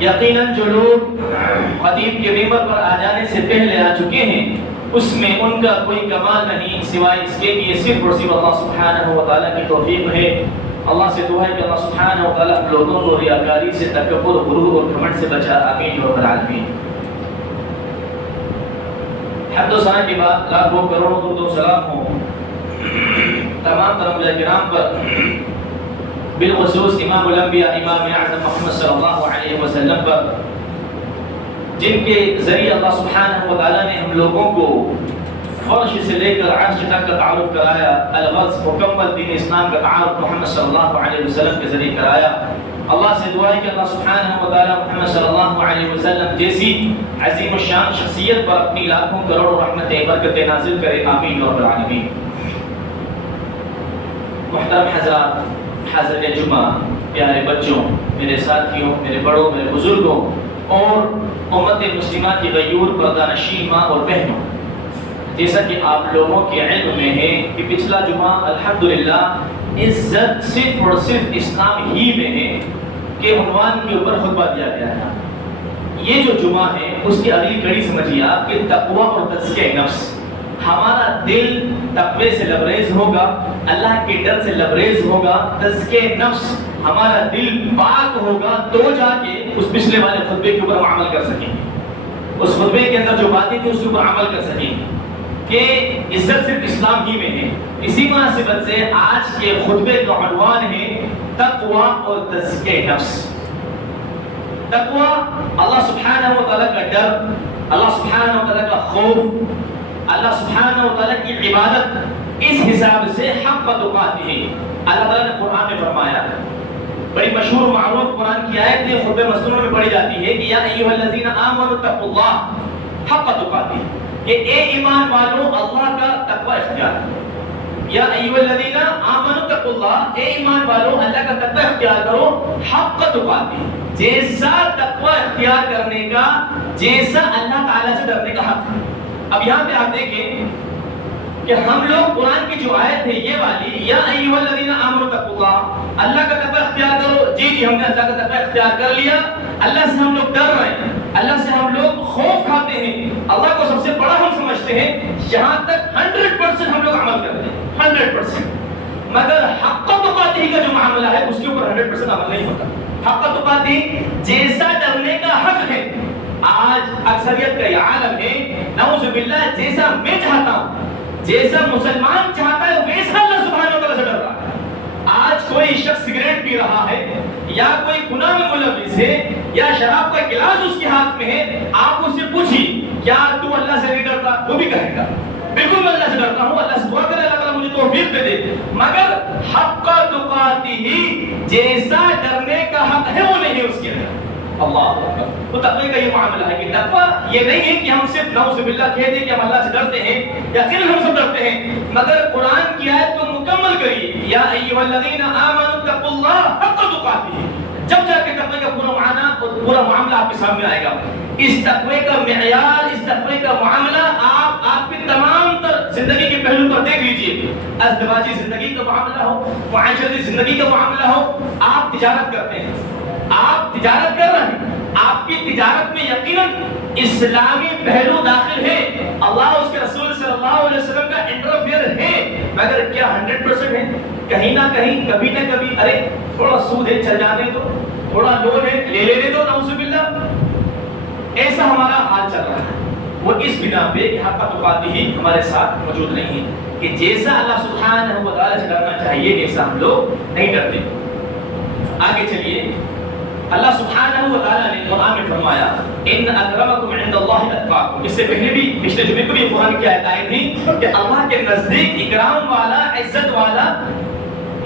یقیناً جو لوگ خطیب کے ممبر پر آ جانے سے پہلے آ چکے ہیں اس میں ان کا کوئی کمال نہیں سوائے اس کے کہ یہ صرف اور صرف اللہ سبحانہ و تعالیٰ کی توفیق ہے۔ اللہ سے دعا ہے کہ اللہ سبحانہ و تعالیٰ ہم لوگوں کو ریاکاری سے، تکبر، غرور اور گھمنڈ سے بچا، آمین یا رب العالمین۔ حمد و ثنا کے بعد لاکھوں کروڑوں درود و سلام ہو تمام انبیاء کرام پر، بالخصوص امام الانبیاء امام اعظم محمد صلی اللہ علیہ وسلم پر، جن کے ذریعے اللہ سبحانہ و تعالیٰ نے ہم لوگوں کو فرش سے لے کر عرش تک کا تعارف کرایا، الغرض مکمل دین اسلام کا تعارف محمد صلی اللہ علیہ وسلم کے ذریعے کرایا۔ اللہ سے دعا ہے کہ اللہ سبحانہ و تعالیٰ محمد صلی اللہ علیہ وسلم جیسی عظیم الشان شخصیت پر اپنی لاکھوں کروڑوں رحمتیں برکتیں نازل کرے، آمین یا رب العالمین۔ محترم حضرات، حاضر جمعہ، پیارے بچوں، میرے ساتھیوں، میرے بڑوں، میرے بزرگوں اور امت مسلمہ کی غیور پردہ نشین ماں اور بہنوں، جیسا کہ آپ لوگوں کے علم میں ہے کہ پچھلا جمعہ الحمدللہ عزت صرف اور صرف اسلام ہی میں ہے کہ عنوان کے اوپر خطبہ دیا گیا تھا۔ یہ جو جمعہ ہے اس کی اگلی کڑی سمجھیے آپ کہ تقوی اور تزکیہ نفس، ہمارا دل تقوی سے لبریز ہوگا، اللہ کے ڈر سے لبریز ہوگا، تزکیہ نفس ہمارا دل پاک ہوگا تو جا کے اس پچھلے والے خطبے کے اوپر عمل کر سکیں گے، اس خطبے کے اندر جو باتیں تھیں اس کے اوپر عمل کر سکیں گے کہ عزت صرف اسلام ہی میں ہے۔ اسی مناسبت سے آج کے خطبے کا عنوان ہے تقوی اور تزکیہ نفس۔ تقوی اللہ سبحانہ و تعالیٰ کا ڈر، اللہ سبحانہ و تعالیٰ کا خوف، اللہ سبحانہ و تعالیٰ کی عبادت، اس حساب سے حق تقاته ہے۔ اللہ تعالیٰ نے قرآن میں فرمایا، بڑی مشہور معروف قرآن کی آیت ہے، خطبہ مسنون میں پڑھی جاتی ہے کہ یا ایھا الذین آمنوا اتقوا اللہ حق تقاته، کہ اے ایمان والو اللہ کا تقوی اختیار کرو۔ یا ایھا الذین آمنوا اتقوا اللہ، اے ایمان والو اللہ کا تقوی اختیار کرو، حق تقاته، جیسا تقوی اختیار کرنے کا، جیسا اللہ تعالیٰ سے ڈرنے کا حق ہے۔ اب یہاں پہ آپ دیکھیں کہ ہم لوگ قرآن کی جو آیت ہے یہ والی یا ایھا الذین آمنوا اتقوا اللہ، اللہ کا تقوی اختیار کرو، جی ہم نے اللہ کا تقوی اختیار کر لیا، اللہ سے ہم لوگ ڈر رہے ہیں، اللہ سے ہم لوگ خوف کھاتے ہیں، اللہ کو سب سے بڑا ہم سمجھتے ہیں، یہاں تک 100% ہم لوگ عمل کرتے ہیں، 100%، مگر حق تقاته کا جو معاملہ ہے اس کے اوپر 100% عمل نہیں ہوتا۔ حق تقاته جیسا ڈرنے کا حق ہے، آج اکثریت کا یہ عالم ہے، نعوذ باللہ، جیسا میں چاہتا ہوں، جیسا مسلمان چاہتا ہے ویسا اللہ سبحانہ و تعالیٰ سے ڈر رہا ہے۔ آج کوئی شخص سگریٹ پی رہا ہے یا کوئی گناہ میں ملوث ہے یا شراب کا گلاس اس کے ہاتھ میں ہے، آپ اس سے پوچھیے کیا تو اللہ سے نہیں ڈرتا؟ وہ بھی کہے گا بالکل میں اللہ سے ڈرتا ہوں، اللہ سے دعا کرے اللہ تعالیٰ مجھے توفیق دے دے، مگر حق تقاته جیسا ڈرنے کا حق ہے وہ نہیں ہے اس کے اندر۔ اللہ اکبر۔ تو تقوی کا یہ معاملہ ہے کہ تقوی یہ نہیں ہے کہ ہم صرف نعوذ باللہ کہہ دیں کہ ہم اللہ سے ڈرتے ہیں، یقیناً ہم سب ڈرتے ہیں، مگر قرآن کی آیت کو مکمل کریے، یا ایھا الذین آمنوا اتقوا اللہ حق تقاته، جب جا کے تقوی کا پورا معنی اور پورا معاملہ آپ کے سامنے آئے گا۔ اس تقوی کا معیار، اس تقوی کا معاملہ آپ کی تمام تر زندگی کے پہلو پر دیکھ لیجئے، ازدواجی زندگی کا معاملہ ہو، معاشرتی زندگی کا معاملہ ہو، آپ تجارت کرتے ہیں، آپ تجارت کر رہے ہیں، آپ کی تجارت میں یقیناً اسلامی پہلو داخل ہے، اللہ اس کے رسول صلی اللہ علیہ وسلم کا انٹرفیئر ہے، مگر کیا 100% ہے؟ کہیں نہ کہیں کبھی نہ کبھی ارے تھوڑا سود ہے چل جانے دو، تھوڑا لون ہے لے لینے دو، نعوذ باللہ، ایسا ہمارا حال چل رہا ہے۔ وہ اس بنا پہ کہ حق تقاته ہمارے ساتھ موجود نہیں ہے کہ جیسا اللہ سبحانہ و تعالیٰ سے ڈرنا چاہیے ویسا ہم لوگ نہیں ڈرتے۔ آگے چلیے، اللہ سبحانہ و تعالیٰ نے قرآن میں فرمایا ان اکرمکم عند اللہ اتقاکم، اس سے پہلے بھی پچھلے جمعے کو بھی قرآن کی آیت آئی تھی کہ اللہ کے نزدیک اکرام والا، عزت والا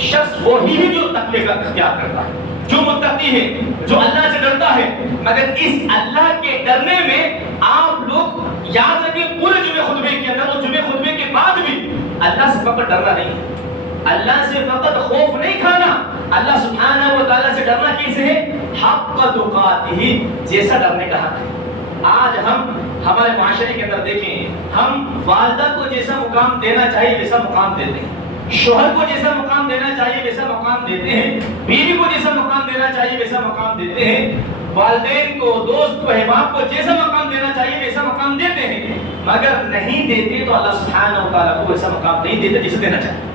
شخص وہی ہے جو تقوی کا اختیار کرتا ہے، جو متقی ہے، جو اللہ سے ڈرتا ہے۔ مگر اس اللہ کے ڈرنے میں آپ لوگ یاد رکھیں پورے جمعے خطبے کے اندر اور جمعے خطبے کے بعد بھی اللہ سے فقط ڈرنا نہیں، اللہ سے فقط خوف نہیں کھانا، اللہ سبحانہ و تعالیٰ سے ڈرنا کیسے ہے؟ حق تقاته جیسا ڈرنے کا حق ہے۔ آج ہم ہمارے معاشرے کے اندر دیکھیں، ہم والدہ کو جیسا مقام دینا چاہیے ویسا مقام دیتے ہیں، شوہر کو جیسا مقام دینا چاہیے ویسا مقام دیتے ہیں، بیوی کو جیسا مقام دینا چاہیے ویسا مقام دیتے ہیں، والدین کو، دوست کو، احباب کو جیسا مقام دینا چاہیے ویسا مقام دیتے ہیں، مگر نہیں دیتے تو اللہ سبحانہ و تعالیٰ کو ویسا مقام نہیں دیتے جسے دینا چاہیے۔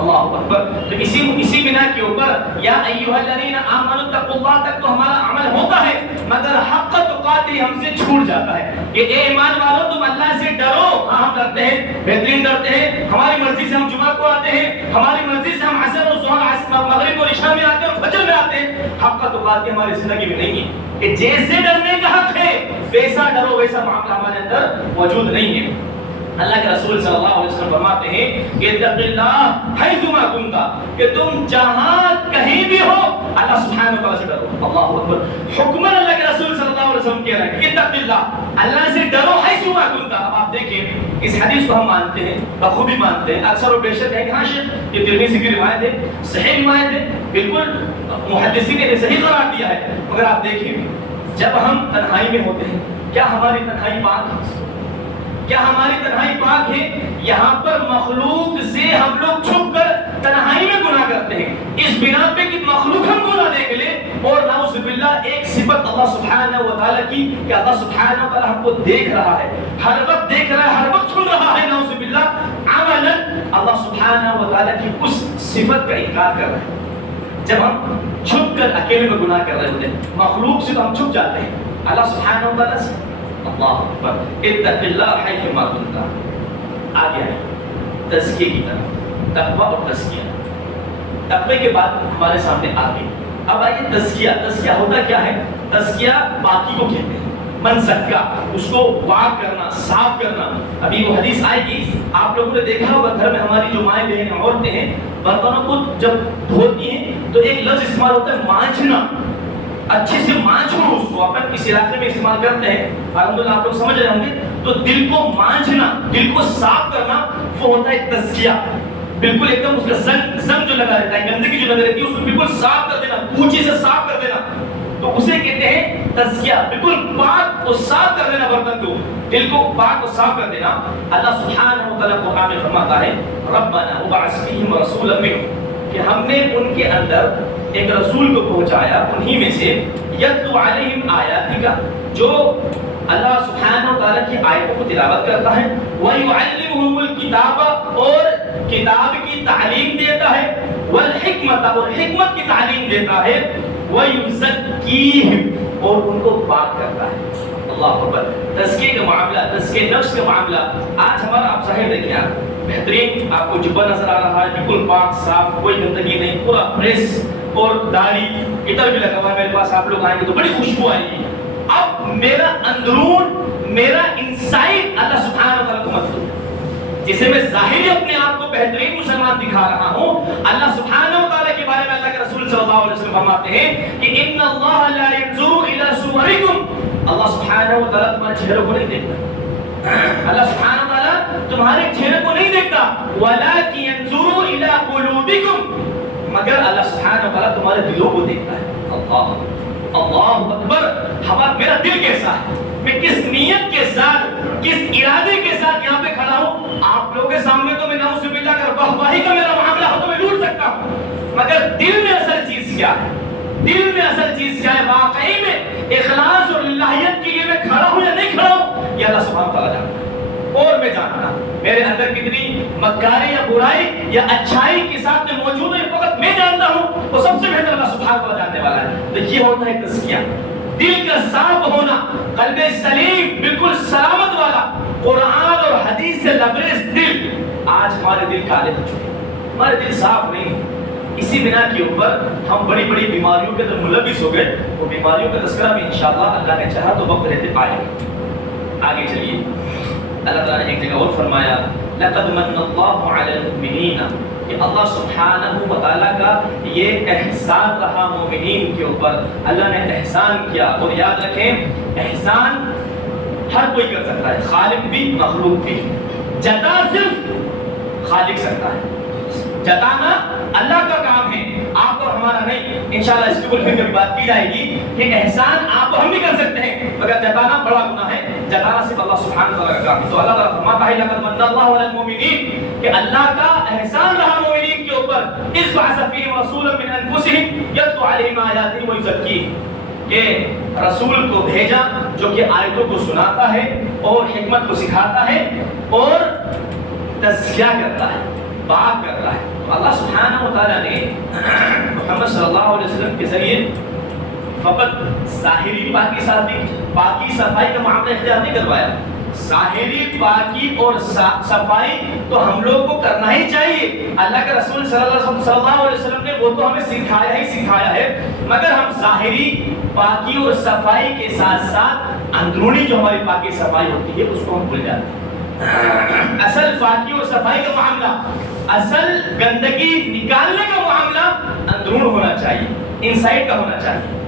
اللہ اکبر۔ تو اسی بنا کے اوپر یا ایھا الذین آمنوا اتقوا اللہ تک تو ہمارا عمل ہوتا ہے، مگر حق تقاتی ہم سے چھوٹ جاتا ہے کہ اے ایمان والو تم اللہ سے ڈرو۔ ہم ڈرتے ہیں، بہترین ڈرتے ہیں، ہماری مرضی سے ہم جمعہ کو آتے ہیں، ہماری مرضی سے ہم عصر و ظہر، مغرب اور عشاء میں آتے ہیں اور فجر میں آتے ہیں۔ حق تقاتی ہماری زندگی میں نہیں ہے کہ جیسے ڈرنے کا حق ہے ویسا ڈرو، ویسا معاملہ ہمارے اندر موجود نہیں ہے۔ اللہ کے رسول صلی اللہ علیہ وسلم فرماتے ہیں کہ اتق اللہ حیثما کنت، کہ تم جہاں کہیں بھی ہو اللہ سبحانہ و تعالیٰ سے ڈرو۔ اللہ اکبر۔ حکم اللہ کے رسول صلی اللہ علیہ وسلم کہہ رہے ہیں کہ اتق اللہ، اللہ سے ڈرو حیثما کنت۔ اب آپ دیکھیں اس حدیث کو ہم مانتے ہیں، بخوبی مانتے ہیں، اکثر و بیشتر ہے کہ ہاں شیخ یہ ترمذی کی روایت ہے، صحیح روایت ہے، بالکل محدثین نے صحیح قرار دیا ہے، مگر آپ دیکھیں جب ہم تنہائی میں ہوتے ہیں کیا ہماری تنہائی پاک ہے؟ کیا ہماری تنہائی پاک ہے؟ یہاں پر مخلوق سے ہم لوگ چھپ کر تنہائی میں گناہ کرتے ہیں، اس بنا پہ کہ مخلوق ہم کو نہ دیکھ لے، اور نعوذ باللہ ایک صفت اللہ سبحانہ و تعالیٰ کی کہ اللہ سبحانہ و تعالیٰ ہم کو دیکھ رہا ہے، ہر وقت دیکھ رہا ہے، ہر وقت سن رہا ہے، نعوذ باللہ عملاً اللہ سبحانہ و تعالیٰ کی اس صفت کا انکار کر رہے ہیں۔ جب ہم چھپ کر اکیلے میں گناہ کر رہے ہوتے ہیں، مخلوق سے تو ہم چھپ جاتے ہیں، اللہ سبحانہ و تعالیٰ سے اللہ اکبر۔ اتق اللہ حیثما کنت، آگے آئے تزکیے کی طرف، تقویٰ اور تزکیہ۔ تقوی کے بعد ہمارے سامنے آگے اب آئیے تزکیہ۔ تزکیہ ہوتا کیا ہے؟ تزکیہ پاکی کو کہتے ہیں، منزکا، اس کو پاک کرنا، صاف کرنا۔ ابھی وہ حدیث آئے گی، آپ لوگوں نے دیکھا ہوگا گھر میں ہماری جو مائیں بہنیں عورتیں ہیں برتنوں کو جب دھوتی ہیں تو ایک لفظ استعمال ہوتا ہے مانجھنا، اچھے سے مانجھو اس کو، اپن اس علاقے میں استعمال کرتے ہیں، الحمدللہ آپ لوگ سمجھ رہے ہوں گے۔ تو دل کو مانجھنا، دل کو صاف کرنا، وہ ہوتا ہے تزکیہ۔ بالکل ایک دم اس کا زنگ جو لگا رہتا ہے، گندگی جو لگا رہتی ہے، اس کو بالکل صاف کر دینا، کوچی سے صاف کر دینا، تو اسے کہتے ہیں تزکیہ۔ بالکل پاک اور صاف کر دینا برتن کو، دل کو پاک اور صاف کر دینا۔ اللہ سبحانہ و تعالیٰ قرآن میں فرماتا ہے ربنا وابعث فیہم رسولا منہم، کہ ہم نے ان کے اندر ایک رسول کو پہنچایا انہی میں سے، یتلو علیہم آیاتک، جو اللہ سبحانہ و تعالیٰ کی آیتوں کو تلاوت کرتا ہے، وَيُعَلِّمُهُمُ الْكِتَابَ، اور کتاب کی تعلیم دیتا ہے، وَالْحِکْمَةَ، اور حکمت کی تعلیم دیتا ہے، وَيُزَكِّيهِمْ، اور ان کو پاک کرتا ہے۔ اللہ اکبر۔ تزکیے کا معاملہ، تزکیے نفس کا معاملہ، آج ہمارا آپ ظاہر دیکھیں، آپ بہترین آپ کو جبہ نظر آ رہا ہے، بالکل پاک صاف، کوئی گندگی نہیں، پورا پریس اور داڑھی عطر بھی لگا ہوا ہے، میرے پاس آپ لوگ آئیں گے تو بڑی خوشبو آئے گی۔ اب میرا اندرون، میرا انسائٹ اللہ سبحانہ و تعالیٰ کو مطلوب ہے، جسے میں ظاہری اپنے آپ کو بہترین مسلمان دکھا رہا ہوں، اللہ سبحانہ و تعالیٰ کے بارے میں اللہ کے رسول صلی اللہ علیہ وسلم فرماتے ہیں کہ ان اللہ لا ينظر الى صورکم، اللہ سبحانہ و تعالیٰ تمہارے چہروں کو نہیں دیکھتا، اللہ سبحانہ و تعالیٰ تمہارے چہرے کو نہیں دیکھتا، ولکن ينظر الى قلوبکم، مگر اللہ سبحانہ و تعالیٰ تمہارے دلوں کو دیکھتا ہے۔ اللہ اکبر۔ ہمارا میرا دل کیسا ہے، میں کس نیت کے ساتھ، کس ارادے کے ساتھ یہاں پہ کھڑا ہوں۔ آپ لوگوں کے سامنے تو میں نعوذ باللہ اگر واہی کا میرا معاملہ ہو تو میں لوٹ سکتا ہوں، مگر دل میں اصل چیز کیا ہے، دل میں اصل چیز کیا ہے، واقعی میں اخلاص اور للہیت کے لیے میں کھڑا ہوں یا نہیں کھڑا ہوں، یہ اللہ سبحانہ تعالیٰ جانتا ہے۔ اور میں جانتا میرے اندر کتنی مکاری یا برائی یا اچھائی کے ساتھ میں موجود ہے، فقط میں جانتا ہوں، وہ سب سے بہتر اللہ سبحانہ تعالیٰ جاننے والا ہے۔ تو یہ ہوتا ہے تزکیہ، دل کا صاف ہونا، قلب سلیم، بالکل سلامت والا، قرآن اور حدیث سے لبریز دل۔ آج ہمارے دل کالے ہو چکے ہیں، ہمارے دل صاف نہیں، اسی بنا کے اوپر ہم بڑی بڑی بیماریوں کے اندر ملوث ہو گئے۔ وہ بیماریوں کا تذکرہ بھی انشاءاللہ اللہ نے چاہا تو وقت رہتے آئے گا۔ آگے چلیے، اللہ تعالیٰ نے ایک جگہ اور فرمایا لَقَدْ مَنَّ اللَّهُ عَلَى الْمُؤْمِنِينَ، کہ اللہ سبحانہ و تعالیٰ کا یہ احسان رہا مومنین کے اوپر، اللہ نے احسان کیا۔ اور یاد رکھیں احسان ہر کوئی کر سکتا ہے، خالق بھی مخلوق بھی، جتا صرف خالق سکتا ہے، جتانا اللہ کا کام ہے، آپ اور ہمارا نہیں۔ انشاءاللہ اس کے اوپر پھر کبھی بات کی جائے گی کہ احسان آپ اور ہم بھی کر سکتے ہیں، مگر جتانا بڑا گناہ ہے، جتانا صرف اللہ سبحانہ تعالیٰ کا کام ہے۔ تو اللہ تعالیٰ فرماتا ہے لَقَدْ مَنَّ اللَّهُ عَلَى الْمُؤْمِنِينَ، کہ اللہ کا احسان رہا مومنین کے اوپر، اِذْ بَعَثَ فِيهِمْ رَسُولًا مِنْ أَنفُسِهِمْ يَتْلُو عَلَيْهِمْ آیَاتِهِ وَيُزَکِّیہِم، کہ رسول کو بھیجا جو کہ آیتوں کو سناتا ہے اور حکمت کو سکھاتا ہے اور تزکیہ کرتا ہے، پاک کرتا ہے۔ تو اللہ سبحانہ و تعالیٰ نے محمد صلی اللہ علیہ وسلم کے ذریعے فقط ظاہری پاکی صفائی کا معاملہ اختیار نہیں کروایا، ظاہری پاکی اور صفائی تو ہم لوگ کو کرنا ہی چاہیے۔ اللہ کے رسول صلی اللہ علیہ وسلم نے وہ تو ہمیں سکھایا ہے، مگر ہم ظاہری پاکی اور صفائی کے ساتھ ساتھ اندرونی جو ہماری پاکی صفائی ہوتی ہے اس کو ہم بھول جاتے ہیں۔ اصل پاکی اور صفائی کا معاملہ، اصل گندگی نکالنے کا معاملہ اندرون ہونا چاہیے، انسائڈ کا ہونا چاہیے۔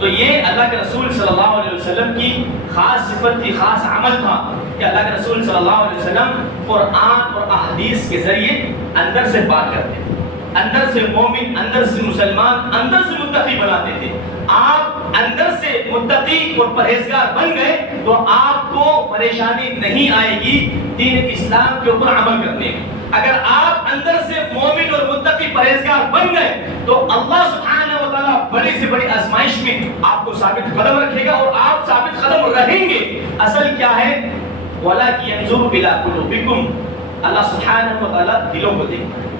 تو یہ اللہ کے رسول صلی اللہ علیہ وسلم کی خاص صفت تھی، خاص عمل تھا کہ اللہ کے رسول صلی اللہ علیہ وسلم قرآن اور احادیث کے ذریعے اندر سے پاک کرتے تھے، اندر سے مومن، اندر سے مسلمان، اندر سے متقی بناتے تھے۔ آپ اندر سے متقی اور پرہیزگار بن گئے تو آپ کو پریشانی نہیں آئے گی دین اسلام کے اوپر عمل کرنے میں۔ اگر آپ اندر سے مومن اور متقی پرہیزگار بن گئے تو اللہ سبحانہ و تعالیٰ بڑی سے بڑی آزمائش میں آپ کو ثابت قدم رکھے گا اور آپ ثابت قدم رہیں گے۔ اصل کیا ہے؟ وَلَكِ يَنْظُرُ إِلَىٰ قُلُوبِكُمْ، اللہ سبحانہ و تعالیٰ دلوں کو دیکھتا ہے،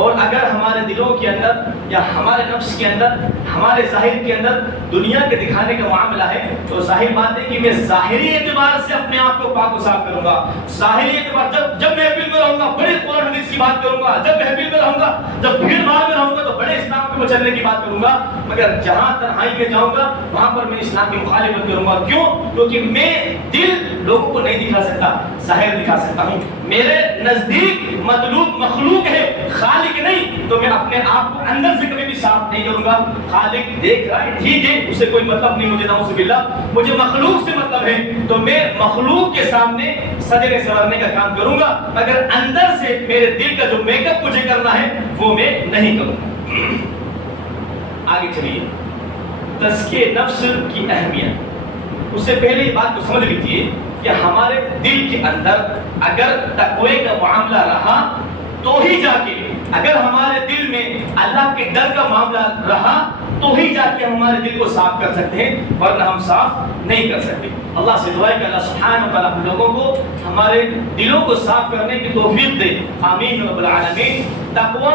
اور اگر ہمارے دلوں کے اندر یا ہمارے نفس کے اندر، ہمارے ظاہر کے اندر دنیا کے دکھانے کا معاملہ ہے تو ظاہر بات ہے کہ میں ظاہری اعتبار سے اپنے آپ کو پاک و صاف کروں گا۔ ظاہری اعتبار جب محفل میں رہوں گا بڑے قرآن حدیث کی بات کروں گا، جب محفل میں رہوں گا، جب بھیڑ بھاڑ میں رہوں گا تو بڑے اسلام کو چلنے کی بات کروں گا، مگر جہاں تنہائی میں جاؤں گا وہاں پر میں اسلام کی مخالفت کروں گا۔ کیوں؟ کیونکہ میں دل لوگوں کو نہیں دکھا سکتا، ظاہر دکھا سکتا ہوں۔ میرے نزدیک مطلوب مخلوق ہے، خالق نہیں، تو میں اپنے آپ کو اندر سے کبھی بھی صاف نہیں کروں گا۔ خالق دیکھ رہا ہے، ٹھیک ہے، اسے کوئی مطلب نہیں، مجھے نعوذ باللہ مجھے مخلوق سے مطلب ہے، تو میں مخلوق کے سامنے سجنے سنورنے کا کام کروں گا، مگر اندر سے میرے دل کا جو میک اپ مجھے کرنا ہے وہ میں نہیں کروں گا۔ آگے چلیے، تزکیہ نفس کی اہمیت۔ اس سے پہلے یہ بات کو سمجھ لیجیے کہ ہمارے دل کے اندر اگر تقوی کا معاملہ رہا تو ہی جا کے، اگر ہمارے دل میں اللہ کے ڈر کا معاملہ رہا تو ہی جا کے ہمارے دل کو صاف کر سکتے ہیں، ورنہ ہم صاف نہیں کر سکتے۔ اللہ سے دعا ہے کہ اللہ سبحانہ و تعالیٰ ہم لوگوں کو ہمارے دلوں کو صاف کرنے کی توفیق دے، آمین رب العالمین۔ تقوی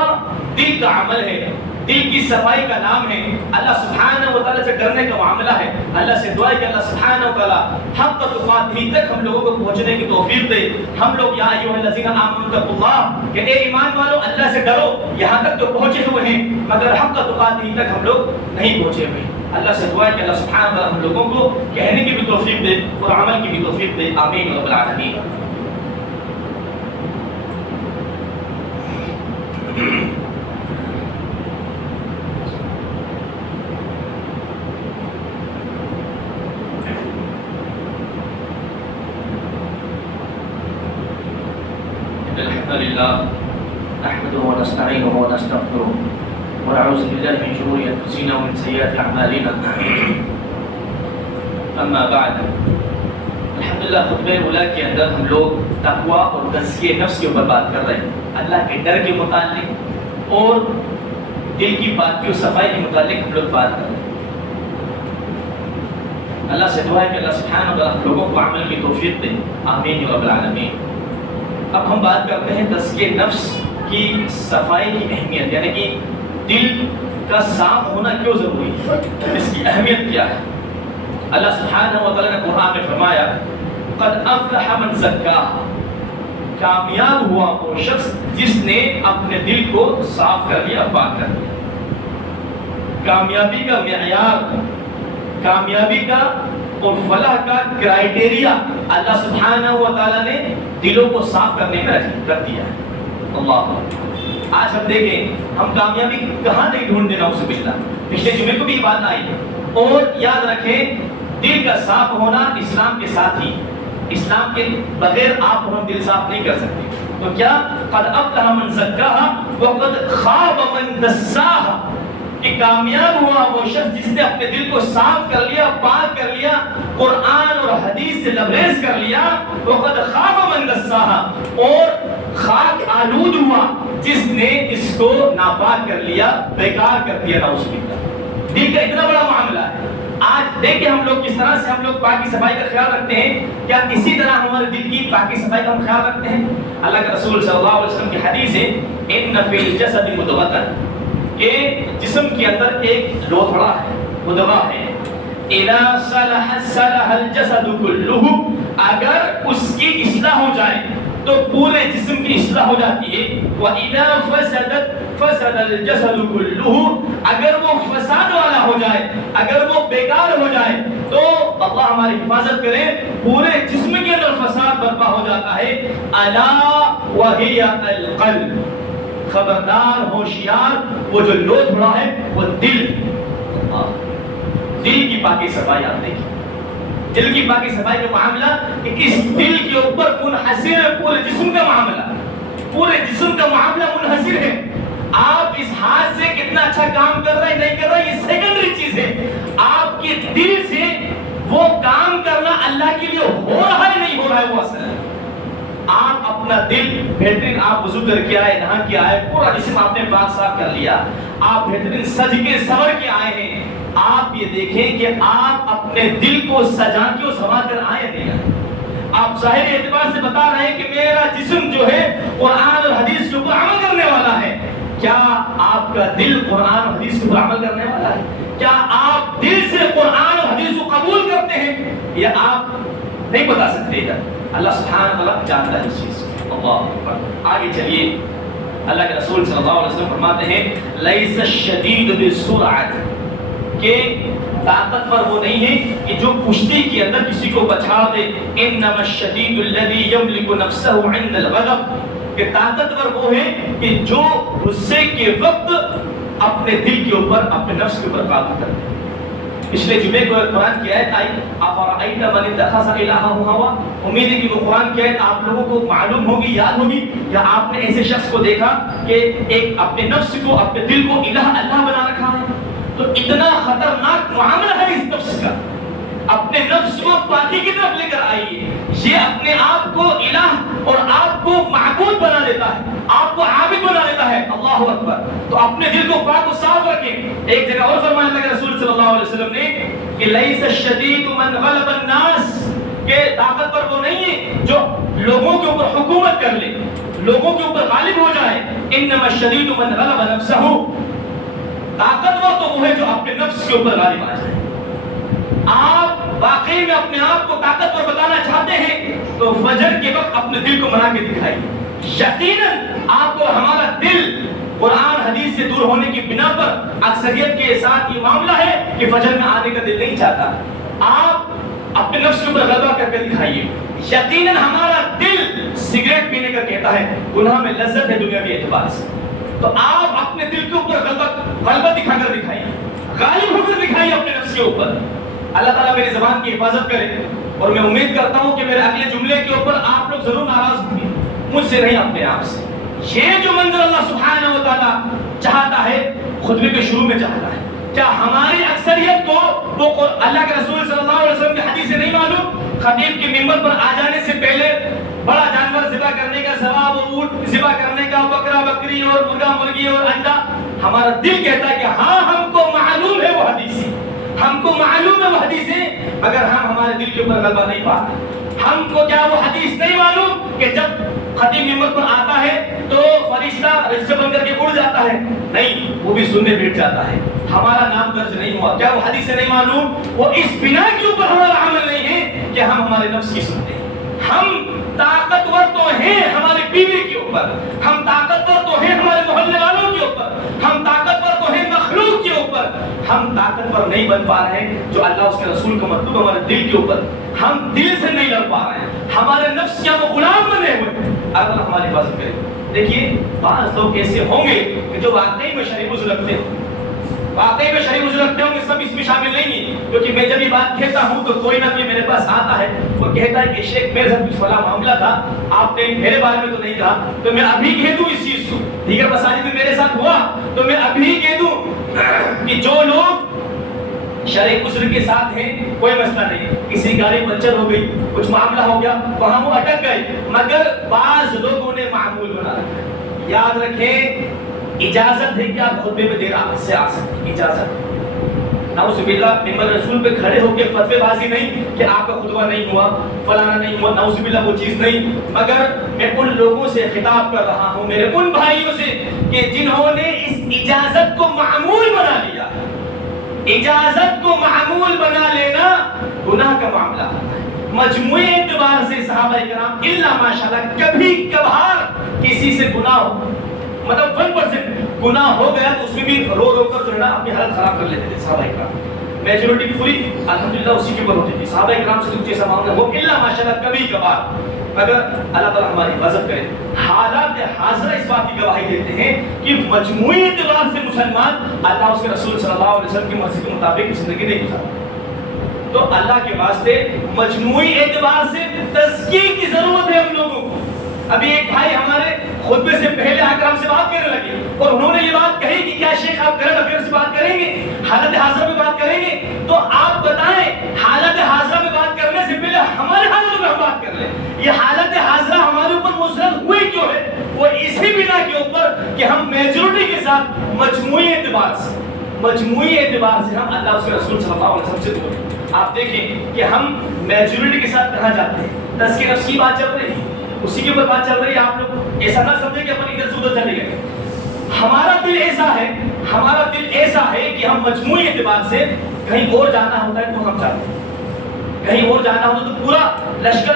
دل کا عمل ہے، دل کی صفائی کا نام ہے، اللہ سبحانہ و تعالیٰ سے ڈرنے کا معاملہ ہے۔ اللہ سے دعا ہے کہ اللہ سبحانہ و تعالیٰ حق تقاتی تک ہم لوگوں کو پہنچنے کی توفیق دے۔ ہم لوگ یا ایھا الذین آمنوا اتقوا اللہ، کہ اے ایمان والو اللہ سے ڈرو، یہاں تک تو پہنچے ہوئے ہیں مگر حق تقاتی تک ہم لوگ نہیں پہنچے ہوئے۔ اللہ سے دعا ہے کہ اللہ سبحانہ و تعالیٰ ہم لوگوں کو کہنے کی بھی توفیق دے اور عمل کی بھی توفیق دے، آمین رب العالمین۔ الحمد لله نحمده ونستعينه ونستغفره ونعوذ بالله من شرور انفسنا ومن سيئات اعمالنا اما بعد۔ الحمدللہ خطبہ اولیٰ کے اندر ہم لوگ تقویٰ اور تزکیہ نفس کے اوپر بات کر رہے ہیں، اللہ کے ڈر کے متعلق اور دل کی پاکی اور صفائی کے متعلق ہم لوگ بات کر رہے ہیں۔ اللہ سے دعا ہے کہ اللہ سبحانہ و تعالیٰ ہم لوگوں کو عمل کی توفیق دے، آمین رب العالمین۔ اب ہم بات کرتے ہیں تزکیہ نفس کی صفائی کی اہمیت، یعنی کہ دل کا صاف ہونا کیوں ضروری ہے، اس کی اہمیت کیا ہے۔ اللہ سبحانہ و تعالیٰ نے قرآن میں فرمایا قد افلح من زکاہا، کامیاب ہوا وہ شخص جس نے اپنے دل کو صاف کر لیا، پاک کر لیا۔ کامیابی کا معیار، کامیابی کا اور فلاح کا کرائیٹیریا اللہ سبحانہ و تعالیٰ نے دلوں کو صاف کرنے میں رکھ دیا ہے۔ اللہ، آج ہم دیکھیں ہم کامیابی کہاں نہیں ڈھونڈ دینا اسے باللہ، پچھلے جمعے کو بھی یہ بات آئی، اور یاد رکھیں دل کا صاف ہونا اسلام کے ساتھ ہی، اسلام کے بغیر آپ اور ہم دل صاف نہیں کر سکتے۔ تو کیا قد افلح من زکاہا وقد خاب من دساہا، کہ کامیاب ہوا وہ شخص جس نے اپنے دل کو صاف کر لیا، پاک کر لیا، قرآن اور حدیث سے لبریز کر لیا۔ وقد خاب من دساہا، اور خاک آلود ہوا جس نے اس کو ناپاک کر لیا، بیکار کر دیا، نعوذ باللہ۔ دل کا اتنا بڑا معاملہ ہے، آج دیکھیں ہم لوگ کس طرح سے ہم لوگ پاکی صفائی کا خیال رکھتے ہیں. کیا اسی طرح ہمارے دل کی پاکی صفائی کا ہم خیال رکھتے ہیں؟ اللہ کے رسول صلی اللہ علیہ وسلم کی حدیث ہے ان فی الجسد مضغۃ کہ جسم کے اندر ایک لوتھڑا ہے، مضغہ ہے. اذا صلح صلح الجسد كله اگر اس کی اصلاح ہو جائے تو پورے جسم کی اصلاح ہو جاتی ہے. وَإِذَا فَسَدَتْ فَسَدَ الْجَسَدُ كُلُّهُ اگر وہ فساد والا ہو جائے، اگر وہ بیکار ہو جائے تو اللہ ہماری حفاظت کرے پورے جسم کے اندر فساد برپا ہو جاتا ہے. أَلَا وَهِيَ الْقَلْبُ خبردار ہوشیار وہ جو لوتھڑا ہے وہ دل. دل کی پاکی صفائی آپ دیکھیں، دل کی پاکی صفائی کا معاملہ کہ اس دل کے اوپر منحصر ہے پورے جسم کا معاملہ، پورے جسم کا معاملہ منحصر ہے. آپ اس ہاتھ سے کتنا اچھا کام کر رہے ہیں نہیں کر رہے یہ سیکنڈری چیز ہے. آپ کے دل سے وہ کام کرنا اللہ کے لیے ہو رہا ہے نہیں ہو رہا ہے وہ اصل ہے. آپ اپنا دل بہترین آپ وضو کر کے آئے، نہا کے آئے، پورا جسم آپ نے پاک صاف کر لیا، آپ بہترین سج کے سنور کے آئے ہیں. آپ یہ دیکھیں کہ آپ اپنے دل کو سجا کے اور سنوار کر آئے نہیں. آپ ظاہر اعتبار سے بتا رہے ہیں کہ میرا جسم جو ہے قرآن اور حدیث کے اوپر عمل کرنے والا ہے. کیا آپ کا دل قرآن اور حدیث کے اوپر عمل کرنے والا ہے؟ کیا آپ دل سے قرآن اور حدیث کو قبول کرتے ہیں یا آپ نہیں بتا سکتے؟ اللہ سبحانہ وتعالیٰ جانتا ہے اس چیز کو. اللہ اکبر. آگے چلیے اللہ کے رسول صلی اللہ علیہ وسلم فرماتے ہیں لیس الشدید بالسرعۃ کہ طاقتور وہ نہیں ہے کہ جو کشتی کے اندر کسی کو بچا دے. انما الشدید الذی یملک نفسہ عند الغضب کہ طاقتور وہ ہے کہ جو غصے کے وقت اپنے دل کے اوپر اپنے نفس کے اوپر قابو کرے. پچھلے جمعے کو قرآن کی آیت آئی افرأیت من اتخذ الہہ ہوا. امید ہے کہ وہ قرآن کی آیت آپ لوگوں کو معلوم ہوگی، یاد ہوگی. یا آپ نے ایسے شخص کو دیکھا کہ ایک اپنے نفس کو اپنے دل کو الہ اللہ بنا رکھا ہے. تو اتنا خطرناک معاملہ ہے اس نفس کا. اپنے نفس کو پاکی کی طرف لے کر آئیے. یہ اپنے آپ کو الہ اور آپ کو معبود بنا دیتا ہے، آپ کو عابد بنا دیتا ہے. اللہ اکبر. تو اپنے دل کو پاک و صاف رکھیں. ایک جگہ اور فرمایا اللہ کے رسول صلی اللہ علیہ وسلم نے کہ لیس الشدید من غلب الناس کہ طاقتور وہ نہیں ہے جو لوگوں کے اوپر حکومت کر لے، لوگوں کے اوپر غالب ہو جائے. انما الشدید من غلب نفسہ طاقتور تو وہ ہے جو اپنے نفس کے اوپر غالب آ جائے. آپ واقعی میں اپنے آپ کو طاقتور بتانا چاہتے ہیں تو فجر کے وقت اپنے دل کو منا کے دکھائیے. یقیناً آپ کو ہمارا دل قرآن حدیث سے دور ہونے کی بنا پر اکثریت کے ساتھ یہ معاملہ ہے کہ فجر میں آنے کا دل نہیں چاہتا. آپ اپنے نفس کے اوپر غلبہ کر کے دکھائیے. یقیناً ہمارا دل سگریٹ پینے کا کہتا ہے گناہ میں لذت ہے دنیاوی اعتبار سے. تو آپ اپنے دل کے اوپر غلبہ دکھا کر دکھائیے، غالب ہو کر دکھائیے اپنے نفس کے اوپر. اللہ تعالیٰ میری زبان کی حفاظت کرے اور میں امید کرتا ہوں کہ میرے اگلے جملے کے اوپر آپ لوگ ضرور ناراض ہوں گے، مجھ سے نہیں اپنے آپ سے. یہ جو منظر اللہ سبحانہ و تعالیٰ چاہتا ہے خطبے کے شروع میں چاہتا ہے. کیا ہماری اکثریت کو وہ اللہ کے رسول صلی اللہ علیہ وسلم کی حدیث سے نہیں معلوم؟ خطیب کے ممبر پر آ جانے سے پہلے بڑا جانور ذبح کرنے کا ثواب اور اونٹ ذبح کرنے کا، بکرا بکری اور مرغا مرغی اور انڈا. ہمارا دل کہتا ہے کہ ہاں ہم کو معلوم ہے وہ حدیث، ہم کو معلوم ہے وہ حدیثیں، مگر ہم ہمارے دل کے اوپر غلبہ نہیں پاتے. ہم کو کیا وہ حدیث نہیں معلوم کہ جب خطیب ممبر پر آتا ہے تو فرشتہ رشتہ بن کر کے اڑ جاتا ہے؟ نہیں، وہ بھی سننے بیٹھ جاتا ہے. ہمارا نام درج نہیں ہوا. کیا وہ حدیث نہیں معلوم؟ وہ اس بنا کے اوپر ہمارا عمل نہیں ہے کہ ہم ہمارے نفس کی سنتے ہیں. ہم طاقتور تو ہیں ہمارے بیوی کے اوپر، ہم طاقتور تو ہیں ہمارے محلے والوں کے اوپر، ہم طاقتور تو ہیں مخلوق کے اوپر. ہم طاقتور نہیں بن پا رہے ہیں جو اللہ اس کے رسول کا مطلوب ہمارے دل کے اوپر. ہم دل سے نہیں لڑ پا رہے ہیں، ہمارے نفس کیا وہ غلام بنے ہوئے ہیں. اللہ ہماری حفاظت کرے. دیکھیے بعض لوگ ایسے ہوں گے کہ جو واقعی میں شرعی وضو رکھتے ہیں، واقعی میں شرعی وضو رکھتے ہوں گے، سب اس میں شامل نہیں ہیں. کیونکہ میں جب یہ بات کہتا ہوں تو کوئی نہ کوئی میرے پاس آتا ہے، وہ کہتا ہے کہ شیخ میرے ساتھ کچھ فلاں معاملہ تھا، آپ نے میرے بارے میں تو نہیں کہا، تو میں ابھی کہہ دوں اس چیز کو. دیگر مساجد میں میرے ساتھ ہوا تو میں ابھی کہہ دوں کہ جو لوگ شرعی عذر کے ساتھ ہیں کوئی مسئلہ نہیں. کسی گاڑی پنچر ہو گئی، کچھ معاملہ ہو گیا، وہاں وہ اٹک گئے، مگر بعض لوگوں نے معمول بنا رکھا. یاد رکھیں اجازت ہے کہ آپ خطبے میں دیر سے آ سکتے، اجازت. نعوذ باللہ منبر رسول پہ کھڑے ہو کے فتوی بازی نہیں کہ آپ کا خطبہ نہیں ہوا، فلانا نہیں ہوا، نعوذ باللہ وہ چیز نہیں، مگر میں ان لوگوں سے خطاب کر رہا ہوں، میرے ان بھائیوں سے کہ جنہوں نے اس اجازت کو معمول بنا لیا۔ اجازت کو معمول بنا لینا گناہ کا معاملہ، مجموعی اعتبار سے صحابہ کرام الا ماشاءاللہ کبھی کبھار کسی سے گناہ ہو، مطلب 1% گناہ ہو گیا تو اس میں بھی رو رو کر جو ہے نا اپنی حالت خراب کر لیتے تھے صحابہ کرام۔ میجورٹی پوری الحمدللہ اسی کے اوپر ہوتی تھی، صحابہ کرام سے کچھ ایسا معاملہ ہو الا ماشاءاللہ کبھی کبھار، مگر اللہ تعالیٰ ہماری حفاظت کرے۔ حالات حاضرہ اس بات کی گواہی دیتے ہیں کہ مجموعی اعتبار سے مسلمان اللہ اس کے رسول صلی اللہ علیہ وسلم کی مرضی کے مطابق زندگی نہیں گزارتا۔ تو اللہ کے واسطے مجموعی اعتبار سے تزکیے کی ضرورت ہے ہم لوگوں کو۔ ابھی ایک بھائی ہمارے خطبے سے پہلے آ کر ہم سے بات کرنے لگے اور انہوں نے یہ بات کہی کہ کیا شیخ آپ کرنٹ افیئر سے بات کریں گے، حالت حاضرہ میں بات کریں گے؟ تو آپ بتائیں حالت حاضرہ میں بات کرنے سے پہلے ہمارے حالت میں ہم بات کر لیں۔ یہ حالت حاضرہ ہمارے اوپر مسلط ہوئی کیوں ہے؟ وہ اسی بنا کے اوپر کہ ہم میجورٹی کے ساتھ مجموعی اعتبار سے ہم اللہ اس کے رسول صلی اللہ علیہ وسلم سے دور ہیں۔ آپ دیکھیں کہ ہم میجورٹی کے ساتھ کہاں جاتے ہیں، تزکیہ نفس کی بات چل رہی ہے، اسی کے اوپر بات چل رہی ہے۔ آپ لوگ ایسا نہ سمجھیں کہ اپن ادھر سے ادھر چلے گئے۔ ہمارا دل ایسا ہے کہ ہم مجموعی اعتبار سے کہیں اور جانا ہوتا ہے تو ہم جاتے ہیں، کہیں اور جانا ہوتا تو پورا لشکر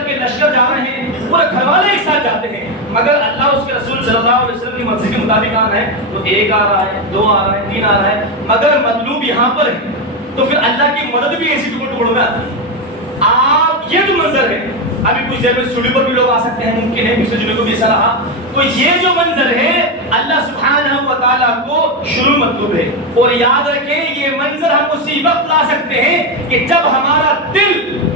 جا رہے ہیں، پورے گھر والے ایک ساتھ جاتے ہیں، مگر اللہ اس کے رسول صلی اللہ علیہ وسلم کی مرضی کے مطابق آنا ہے تو ایک آ رہا ہے، دو آ رہا ہے، تین آ رہا ہے، مگر مطلوب یہاں پر ہے تو پھر اللہ کی مدد بھی ایسی ٹکڑوں میں آتی ہے۔ آپ یہ جو منظر ہے، ابھی کچھ دیر میں اسٹوڈیو پر بھی لوگ آ سکتے ہیں، ممکن ہے پچھلے جمعے کو بھی ایسا رہا، تو یہ جو منظر ہے اللہ سبحانہ و تعالیٰ کو شروع مطلوب ہے۔ اور یاد رکھیں یہ منظر ہم اسی وقت لا سکتے ہیں کہ جب ہمارا دل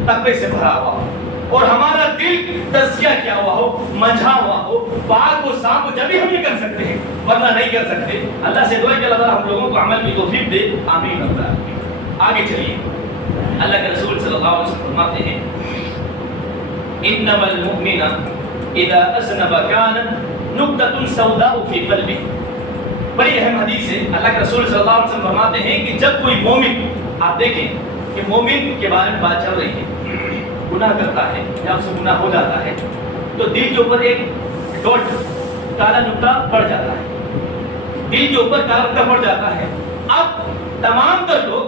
تقوی سے بھرا ہوا ہو اور ہمارا دل تزکیہ کیا ہوا ہو، منجھا ہوا ہو، پاک و صاف ہو، جبھی ہم یہ کر سکتے ہیں، ورنہ نہیں کر سکتے۔ اللہ سے دعا ہے کہ اللہ تعالیٰ ہم لوگوں کو عمل کی توفیق دے، آمین رب العالمین۔ آگے چلیے، اللہ کے رسول صلی اللہ علیہ وسلم فرماتے ہیں انما المؤمن اذا اذنب كان نقطة سوداء في قلبه۔ بڑی اہم حدیث ہے، اللہ کے رسول صلی اللہ علیہ وسلم فرماتے ہیں کہ جب کوئی مومن، آپ دیکھیں کہ مومن کے بارے میں بات چل رہی ہے، گناہ کرتا ہے یا اس سے گناہ ہو جاتا ہے تو دل کے اوپر ایک ڈاٹ کالا نقطہ پڑ جاتا ہے، دل کے اوپر کالا نقطہ پڑ جاتا ہے۔ اب تمام تر لوگ،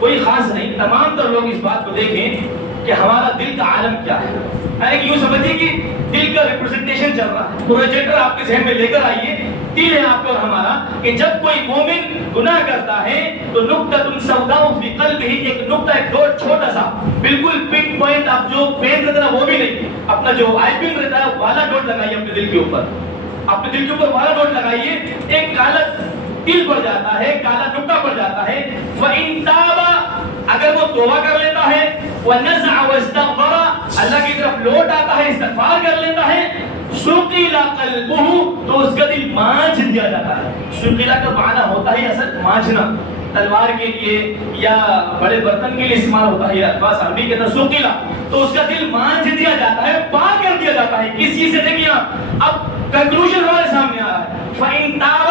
کوئی خاص نہیں، تمام تر لوگ اس بات کو دیکھیں کہ ہمارا دل کا عالم کیا ہے۔ یعنی یوں سمجھیے کہ دل کا ریپرزنٹیشن چل رہا ہے، پروجیکٹر آپ کے ذہن میں لے کر آئیے، دل ہے آپ کا اور ہمارا، کہ جب کوئی مومن گناہ کرتا ہے تو نقطۃ سوداء فی قلبہ، ایک نقطہ، ایک ڈاٹ چھوٹا سا، بالکل پن پوائنٹ، آپ جو پین رہتا ہے وہ بھی نہیں، اپنا جو آئی پن رہتا ہے والا ڈاٹ لگائیے اپنے دل کے اوپر، اپنے دل کے اوپر والا ڈاٹ لگائیے، ایک کالا دل پڑ جاتا ہے، کالا نقطہ پڑ جاتا ہے۔ فَإِن تَابَ، اگر وہ توبہ کر لیتا ہے، وَنَزَعَ وَاسْتَغْفَرَ، اللہ کی طرف لوٹ آتا ہے، استغفار کر لیتا ہے، سُقِلَ قَلْبُهُ، تو اس کا دل مانجھ دیا جاتا ہے۔ سُقِلَ کا معنی ہوتا ہے اصل مانجھنا، تلوار کے لیے یا بڑے برتن کے لیے استعمال ہوتا ہے یہ الفاظ، عربی کے اندر سُقِلَ، تو اس کا دل مانجھ دیا جاتا ہے، پاک کر دیا جاتا ہے۔ کس چیز سے؟ دیکھیے اب کنکلوژن ہمارے سامنے آ رہا ہے، فَإِن تَابَ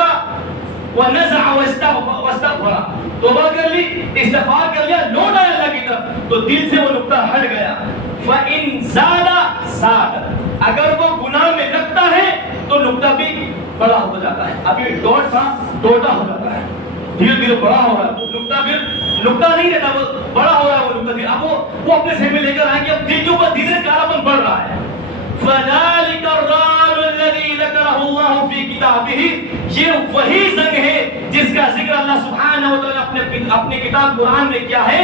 وَنَزَعَ وَاسْتَغْفَرَ، توبہ کر لی، استغفار کر لیا، لوٹ آیا اللہ کی طرف، تو دل سے وہ نقطہ ہٹ گیا۔ فَإِن زَادَ زَادَ، اگر وہ گناہ میں لگتا ہے تو نقطہ بھی بڑا ہو جاتا ہے، ابھی ڈاٹ تھا ٹوٹا ہو جاتا ہے، دھیرے دھیرے بڑا ہو رہا ہے، نقطہ پھر نقطہ نہیں رہتا، وہ بڑا ہو رہا ہے وہ نقطہ، اب وہ اپنے ذہن میں لے کر آئیں گے، اب دل کے اوپر دھیرے کالاپن بڑھ رہا ہے۔ فَذَلِكَ الرَّانُ الَّذِي ذَكَرَهُ اللَّهُ فِي كِتَابِهِ، یہ وہی زنگ ہے جس کا ذکر اللہ سبحانہ و تعالیٰ اپنے کتاب قرآن میں کیا ہے،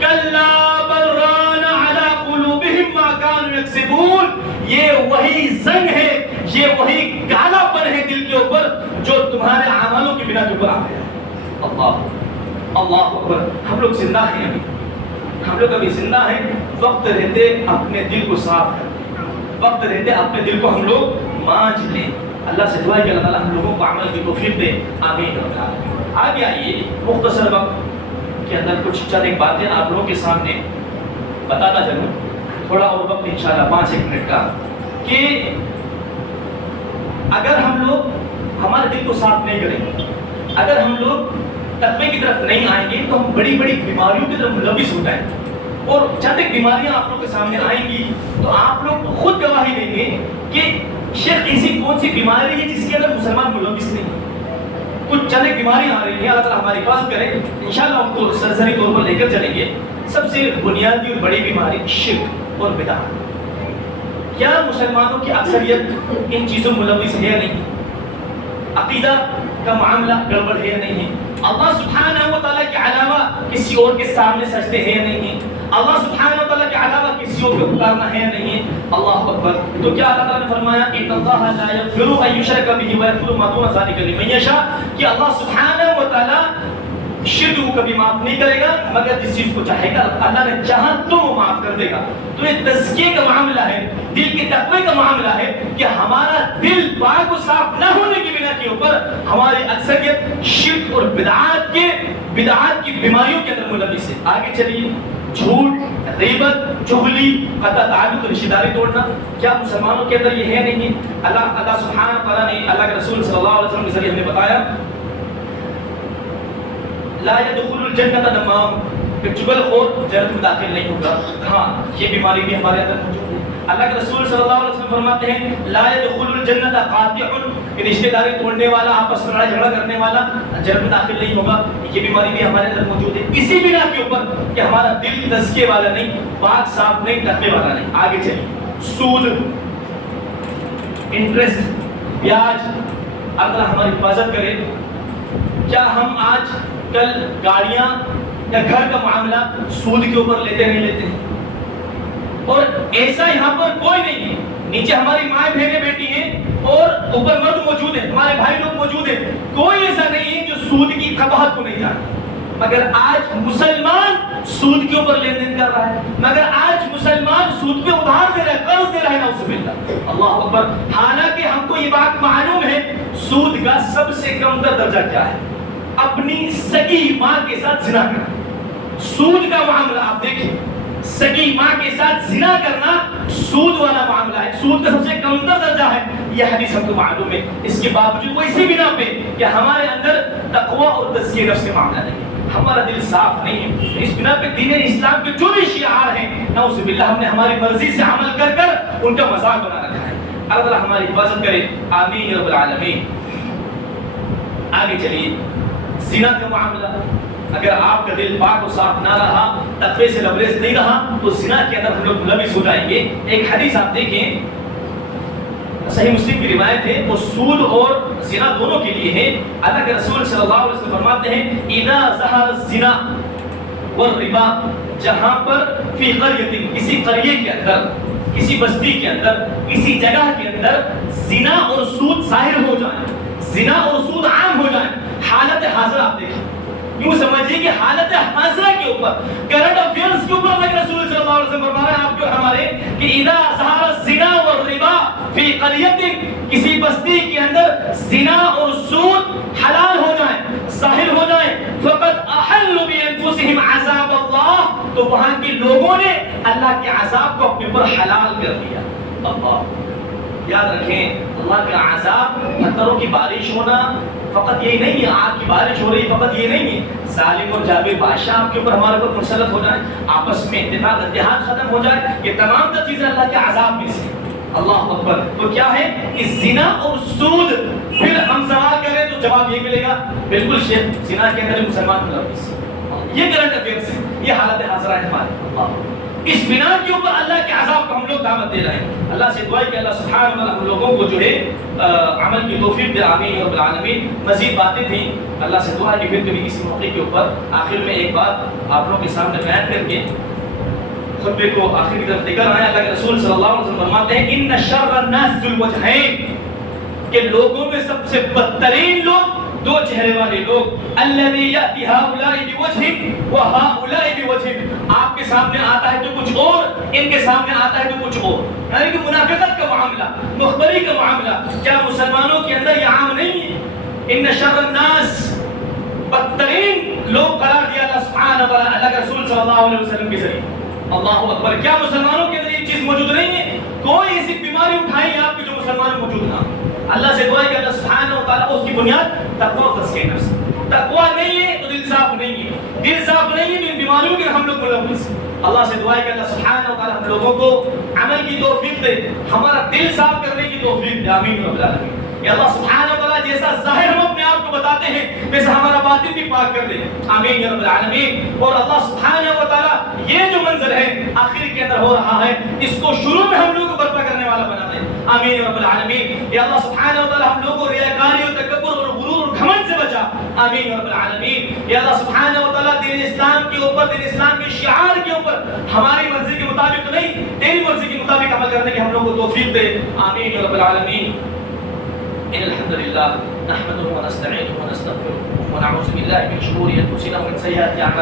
كَلَّا بَلْ رَانَ عَلَىٰ قُلُوبِهِمْ مَا كَانُوا يَكْسِبُونَ، یہ وہی زنگ ہے، یہ وہی کالا پن ہے دل کے اوپر جو تمہارے اعمالوں کی بنا کے اوپر آ گیا۔ اللہ اکبر، ہم لوگ زندہ ہیں، ہم لوگ ابھی زندہ ہیں، وقت رہتے اپنے دل کو صاف کریں، وقت رہتے اپنے دل کو ہم لوگ مانجھ لیں۔ اللہ سے دعا ہے کہ اللہ تعالیٰ ہم لوگوں کو عمل کی توفیق دے، آمین۔ آگے آئیے، مختصر وقت کے اندر کچھ چند ایک باتیں آپ لوگوں کے سامنے بتاتا چلوں، تھوڑا اور وقت انشاءاللہ 5-1 منٹ کا، کہ اگر ہم لوگ ہمارے دل کو صاف نہیں کریں، اگر ہم لوگ تقوی کی طرف نہیں آئیں گے تو ہم بڑی بڑی بیماریوں کی طرف ملوث ہو جائیں گے، اور چند ایک بیماریاں آپ لوگ کے سامنے آئیں گی تو آپ لوگ خود گواہی دیں گے کہ شیخ ایسی کون سی بیماری ہے جس کے اندر مسلمان ملوث نہیں ہے۔ کچھ چند ایک بیماریاں آ رہی ہیں، اللہ تعالیٰ ہماری حفاظت کرے، انشاءاللہ ہم کو سرسری طور پر لے کر چلیں گے۔ سب سے بنیادی اور بڑی بیماری شرک اور بدعت۔ کیا مسلمانوں کی اکثریت ان چیزوں میں ملوث ہے یا نہیں؟ عقیدہ کا معاملہ گڑبڑ ہے یا نہیں ہے؟ اللہ سبحانہ و تعالیٰ کے علاوہ کسی اور کے سامنے سجدے ہیں یا نہیں ہیں؟ اللہ سبحانہ و تعالیٰ کے علاوہ کسی اور کو پکارنا ہے یا نہیں ہے؟ اللہ اکبر۔ تو کیا اللہ تعالیٰ نے فرمایا ان اللہ لا یغفر ان یشرک بہ ویغفر ما دون ذلک لمن یشاء، کہ اللہ سبحانہ و تعالیٰ شرک کو کبھی معاف نہیں کرے گا مگر جس چیز کو چاہے گا اللہ نے چاہا تو وہ معاف کر دے گا۔ تو یہ تزکیے کا معاملہ ہے، دل کے تقوی کا معاملہ ہے کہ ہمارا دل پاک و صاف نہ ہونے کی بنا کے اوپر ہماری اکثریت شرک اور بدعات کی بیماریوں کے اندر ملوث ہے۔ آگے چلیے، جھوٹ، غیبت، چغلی، قطع تعلق، رشتہ داری توڑنا، کیا مسلمانوں کے اندر یہ ہے نہیں ہے؟ اللہ سبحانہ تعالیٰ نے اللہ کے رسول صلی اللہ علیہ وسلم کے ذریعے ہمیں بتایا لا يدخل الجنت نمام، کہ چغل خور جنت میں داخل نہیں ہوگا۔ ہاں یہ بیماری بھی ہمارے اندر موجود ہے۔ اللہ کے رسول صلی اللہ علیہ وسلم فرماتے ہیں لا يدخل الجنت قاطع، کہ رشتہ داری توڑنے والا، آپس میں لڑائی جھگڑا کرنے والا جنت میں داخل نہیں ہوگا۔ یہ بیماری بھی ہمارے اندر موجود ہے، اسی بنا کے اوپر کہ ہمارا دل تزکیے والا نہیں، پاک صاف نہیں، تقوی والا نہیں۔ آگے چلیے، سود، انٹرسٹ، بیاج، اللہ ہماری حفاظت کرے۔ کیا ہم آج کل گاڑیاں یا گھر کا معاملہ سود کے اوپر لیتے نہیں لیتے ہیں؟ اور ایسا یہاں پر کوئی نہیں ہے، نیچے ہماری مائیں بہنیں بیٹی ہیں اور اوپر مرد موجود ہیں، ہمارے بھائی لوگ موجود ہیں، کوئی ایسا نہیں ہے جو سود کی قباحت کو نہیں جانتا۔ مگر آج مسلمان سود کے اوپر لین دین کر رہا ہے، مگر آج مسلمان سود پہ ادھار دے رہا ہے، قرض دے رہا ہے، نعوذ باللہ، اللہ اکبر۔ حالانکہ ہم کو یہ بات معلوم ہے سود کا سب سے کم درجہ کیا ہے، اپنی سگی ماں کے ساتھ زنا کرنا۔ سود کا معاملہ آپ دیکھیں، سگی ماں کے ساتھ زنا کرنا سود والا معاملہ ہے، سود کا سب سے کم درجہ ہے، یہ حدیث ہم کو معلوم ہے۔ اس کے باوجود وہ اسی بنا پہ کہ ہمارے اندر تقوی اور تزکیہ نفس کا معاملہ نہیں ہے، ہمارا دل صاف نہیں ہے، اس بنا پہ دین اسلام کے جو بھی شعار ہیں نعوذ باللہ ہم نے ہماری مرضی سے عمل کر کر ان کا مذاق بنا رکھا ہے۔ اللہ تعالیٰ ہماری حفاظت کرے، آمین یا رب العالمین۔ آگے چلیے، زنا کا معاملہ، اگر آپ کا دل پاک و صاف نہ رہا، تقوی سے لبریز نہیں رہا تو زنا کے اندر ہم لوگ ملوث ہو جائیں گے۔ ایک حدیث آپ دیکھیں، صحیح مسلم کی روایت ہے، وہ سود اور زنا دونوں کے لیے ہے۔ اللہ کے رسول صلی اللہ علیہ وسلم فرماتے ہیں اذا ظہر الزنا والربا، جہاں پر فی قریۃ، کسی قریے کے اندر، کسی بستی کے اندر، کسی جگہ کے اندر زنا اور سود ظاہر ہو جائیں، زنا اور سود عام ہو جائیں، حالت حاضرہ آپ دیکھیں، یوں سمجھیے کہ حالت حاضرہ کے اوپر، کرنٹ افیئرز کے اوپر اللہ کے رسول صلی اللہ علیہ وسلم فرما رہے ہیں آپ کو ہمارے کہ اذا ظہر الزنا والربا فی قریۃ، کسی بستی کے اندر زنا اور سود حلال ہو جائیں، ظاہر ہو جائیں، فقد احلوا بانفسهم عذاب اللہ، تو وہاں کے لوگوں نے اللہ کے عذاب کو اپنے اوپر حلال کر دیا۔ اللہ یاد رکھیں، اللہ کا عذاب، پتھروں کی بارش ہونا فقط یہی نہیں ہے، آگ کی بارش ہو رہی فقط یہ نہیں ہے، ظالم اور جابر بادشاہ آپ کے اوپر ہمارے اوپر مسلط ہو جائیں، آپس میں اتحاد ختم ہو جائے، یہ تمام تر چیزیں اللہ کے عذاب میں سے۔ اللہ اکبر۔ تو کیا ہے کہ زنا اور سود، پھر ہم سوال کریں تو جواب یہ ملے گا بالکل شیخ زنا کے اندر مسلمان ملوث، یہ کرنٹ افیئرز ہے، یہ حالت حاضرہ ہے ہماری۔ اللہ اس بنا کے اوپر اللہ کے عذاب کو ہم لوگ دعوت دے رہے ہیں۔ اللہ سے دعا ہے کہ اللہ سبحانہ و تعالیٰ ہم لوگوں کو جو ہے عمل کی توفیق دے، آمین یا رب العالمین۔ مزید باتیں تھیں، اللہ سے دعا ہے کہ پھر کبھی کسی موقع کے اوپر آخر میں ایک بات آپ لوگوں کے سامنے بیان کر کے خطبے کو آخر کی طرف لے کر آئے۔ اللہ کے رسول صلی اللہ علیہ وسلم فرماتے ہیں ان شر الناس ذو الوجہین، کہ لوگوں میں سب سے بدترین لوگ دو چہرے والے لوگ، الذی یأتی ہؤلاء بوجہ وہؤلاء بوجہ، آپ کے سامنے آتا ہے تو کچھ اور، ان کے سامنے آتا ہے تو کچھ اور، یعنی کہ منافقت کا معاملہ، مخبری کا معاملہ، کیا مسلمانوں کے اندر یہ عام نہیں ہے؟ ان شر الناس، بدترین لوگ قرار دیا اللہ سبحانہ و تعالیٰ اللہ کے رسول صلی اللہ علیہ وسلم کے ذریعے۔ اللہ اکبر۔ کیا مسلمانوں کے اندر یہ چیز موجود نہیں ہے؟ کوئی ایسی بیماری اٹھائی ہے آپ کی جو مسلمان موجود نہ ہو؟ اللہ سے دعا ہے کہ اللہ سبحانہ و تعالیٰ اس کی بنیاد تقوی اور تزکیہ نفس، تقوی نہیں ہے تو دل صاف نہیں ہے، ان بیماریوں کے ہم لوگ ملوث ہیں۔ اللہ سے دعا ہے کہ اللہ سبحانہ و تعالی ہم لوگوں کو عمل کی توفیق دے، ہمارا دل صاف کرنے کی توفیق دے، آمین رب العالمین۔ کہ اللہ سبحانہ و تعالی جیسا ظاہر ہم اپنے آپ کو بتاتے ہیں ویسا ہمارا باطن بھی پاک کر دے، آمین یا رب العالمین۔ اور اللہ سبحانہ و تعالی یہ جو منظر ہے آخر کے اندر ہو رہا ہے، اس کو شروع میں ہم لوگوں کو برپا کرنے والا بنا دے، آمین یا رب العالمین۔ یا اللہ سبحانہ و تعالی ہم لوگوں کو ریاکاری اور تکبر اور غرور اور گھمنڈ سے بچا، آمین یا رب العالمین۔ یا اللہ سبحانہ و تعالی دین اسلام کے اوپر، دین اسلام کے شعار کے اوپر ہماری مرضی کے مطابق نہیں، تیری مرضی کے مطابق عمل کرنے کی ہم لوگوں کو توفیق دے، آمین یا رب العالمین۔ إن الحمد لله نحمده ونستعينه ونستغفره ونعوذ بالله من شرور أنفسنا ومن سيئات أعمالنا